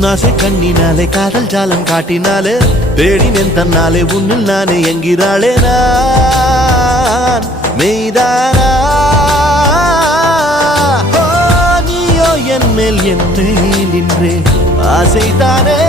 உன்னாசை கண்ணினாலே காதல் ஜாலம் காட்டினாலே தேடினேன் தன்னாலே உன்னில் நானே என்கிறாளே நான் மெய்தானா நீயோ என் மேல் என்றே நின்றே ஆசைதானே